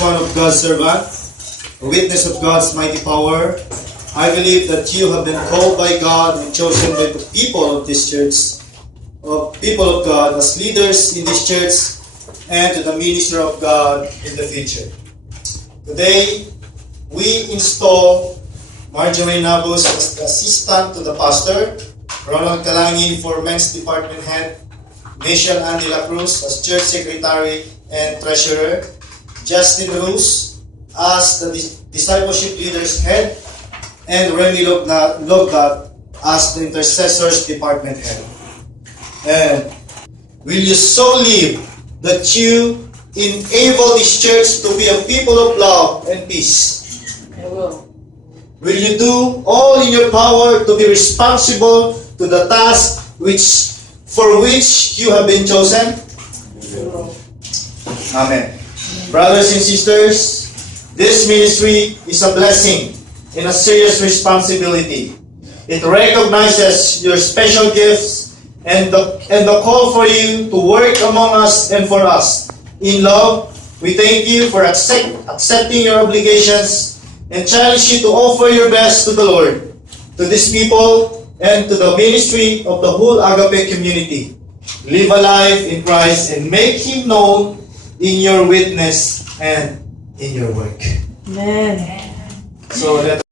one of God's servant, a witness of God's mighty power. I believe that you have been called by God and chosen by the people of this church, people of God, as leaders in this church and to the ministry of God in the future. Today, we install Marjorie Nabus as the assistant to the pastor, Ronald Calangin for Men's Department Head, Michelle Andy La Cruz as Church Secretary and Treasurer, Justin Ruz as the Discipleship Leaders Head, and Remy Logdat as the Intercessors Department Head. And will you so live that you enable this church to be a people of love and peace? I will. Will you do all in your power to be responsible to the task for which you have been chosen? I will. Amen. Brothers and sisters, this ministry is a blessing and a serious responsibility. It recognizes your special gifts and the call for you to work among us and for us. In love, we thank you for accepting your obligations and challenge you to offer your best to the Lord, to these people, and to the ministry of the whole Agape community. Live a life in Christ and make Him known in your witness and in your work. Amen. So let